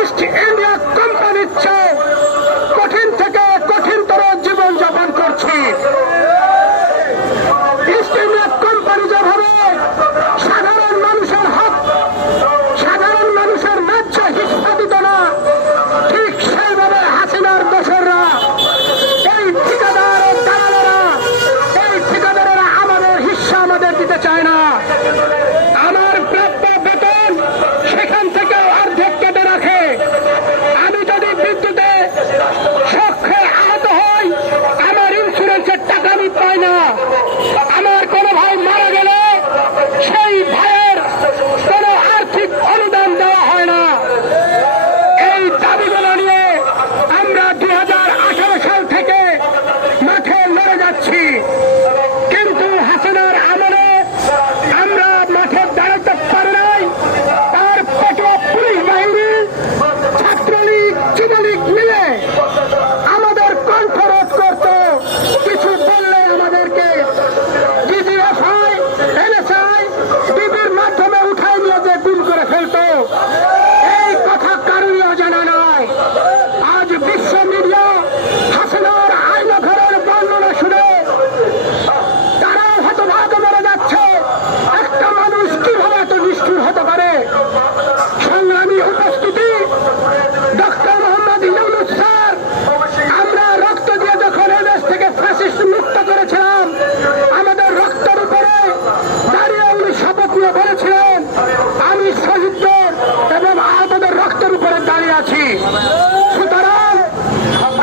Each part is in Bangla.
ইস্ট ইন্ডিয়া কোম্পানির চেয়ে কঠিন থেকে কঠিনতর জীবনযাপন করছি। ইস্ট ইন্ডিয়া কোম্পানি যেভাবে সাধারণ মানুষের হক, সাধারণ মানুষের ন্যায্য হিস্সা দিত না, ঠিক সেইভাবে হাসিনার দোসররা, এই ঠিকাদার ও দালালেরা, এই ঠিকাদারেরা আমাদের হিস্সা আমাদের দিতে চায় না। আমার প্রাপ্য বেতন সেখান থেকে অর্ধেক কেটে রাখে। আমি যদি বিদ্যুতে শখে আহত হই, আমার ইন্স্যুরেন্সের টাকা আমি পাই না। আমার কোনো ভাই মারা গেলে সেই ভাইয়ের কোনো আর্থিক অনুদান দেওয়া হয় না। এই দাবিগুলো নিয়ে আমরা 2018 সাল থেকে মাঠে লড়ে যাচ্ছি, কিন্তু হাসিনার আমলে আমরা মাঠে দাঁড়াতে পারি নাই। তার পেটোয়া পুলিশ বাহিনী, ছাত্রলীগ, যুবলীগ মিলে আমাদের কণ্ঠরোধ করত। কিছু বললে আমাদেরকে ডিজিএফআই, এনএসআই, ডিবির মাধ্যমে উঠায় নিয়ে যে গুম করে ফেলতো। এই কথা কারোরই অজানা নয়। আজ বিশ্ব মিডিয়া হাসিনার আইনঘরের বর্ণনা শুনে তারাও হতভাগ মরে যাচ্ছে। একটা মানুষ কিভাবে এত নিষ্ঠুর হতে পারে? সংগ্রামী উপস্থিতি, ডক্টর মোহাম্মদ ইউনূস স্যার, আমরা রক্ত দিয়ে যখন এদেশ থেকে ফ্যাসিস্ট মুক্ত করেছিলাম, আমাদের রক্তের উপরে দাঁড়িয়ে উনি শপথ নিয়ে বলেছিলেন, আমি শহীদদের এবং আহতদের রক্তের উপরে দাঁড়িয়ে আছি। সুতরাং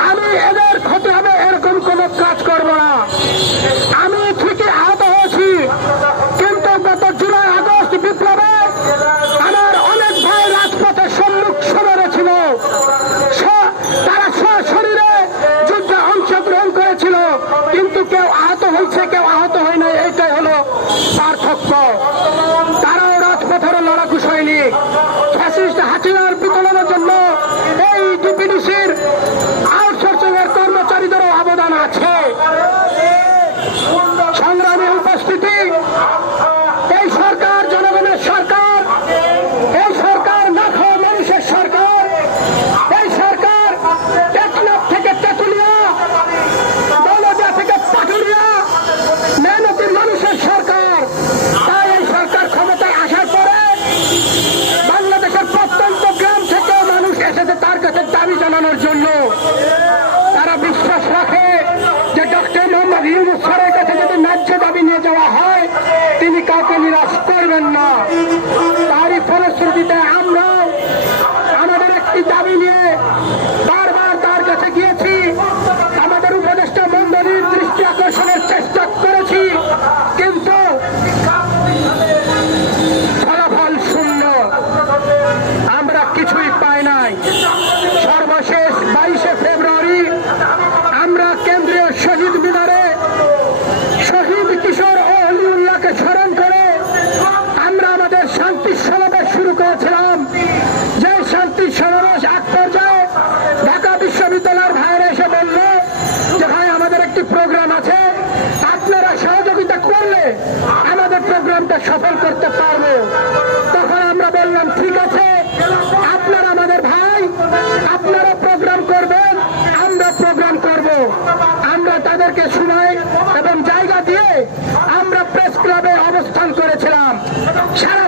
আমি এদের ক্ষতি হবে এরকম কোন কাজ করব না। আমি ঠিকই আহত হয়েছি, কিন্তু গত জুলাই আগস্ট বিপ্লবে আমার অনেক ভাই রাজপথে সম্মুখ সমরে ছিল। তারা সশরীরে যুদ্ধে অংশগ্রহণ করেছিল, কিন্তু কেউ আহত হয়েছে, কেউ আহত হয় নাই। এইটাই হলো পার্থক্য। তারাও রাজপথের লড়াকু সৈনিক। ফ্যাসিস্ট হাসিনার বিতরণের জন্য এই ডিপিডিসির আউটসোর্সিং এর কর্মচারীদেরও অবদান আছে। সংগ্রামী উপস্থিতি, এই সরকার জনগণের সরকার, এই সরকার না খাওয়া মানুষের সরকার, এই সরকার টেকনাফ থেকে তেঁতুলিয়া, দৌলতদিয়া থেকে পাটুরিয়া, মেহনতি মানুষের সরকার। তাই এই সরকার ক্ষমতায় আসার পরে বাংলাদেশের প্রত্যন্ত গ্রাম থেকে মানুষ এসেছে তার কাছে দাবি জানানোর জন্য। তারা বিশ্বাস রাখে যে ডক্টর মোহাম্মদ ইউনূস স্যারের কাছে যদি ন্যায্য দাবি নিয়ে যাওয়া হয়, তিনি কাউকে নিরাশ করবেন না। তারই ফলশ্রুতিতে আমরা আমাদের একটি দাবি নিয়ে বারবার তার কাছে গিয়েছি, আমাদের উপদেষ্টা মণ্ডলীর দৃষ্টি আকর্ষণের চেষ্টা করেছি, কিন্তু ফলাফল শূন্য। আমরা কিছুই পাই নাই। সর্বশেষ 22শে ফেব্রুয়ারি আমরা কেন্দ্রীয় শহীদ মিনারে শহীদ কিশোর ও অলিউল্লাহকে স্মরণ করে আমরা আমাদের শান্তি সমাবেশ শুরু করেছিলাম। যে শান্তি সমাবেশ এক পর্যায়ে ঢাকা বিশ্ববিদ্যালয়ের ভাইরা এসে বলল যে ভাই আমাদের একটি প্রোগ্রাম আছে, আপনারা সহযোগিতা করলে আমাদের প্রোগ্রামটা সফল করতে পারবো। তখন আমরা বললাম ঠিক আছে, আপনারা আমাদের ভাই, আপনারা প্রোগ্রাম করবেন, আমরা প্রোগ্রাম করব। আমরা তাদেরকে সময় এবং জায়গা দিয়ে আমরা প্রেস ক্লাবে অবস্থান করেছিলাম। সারা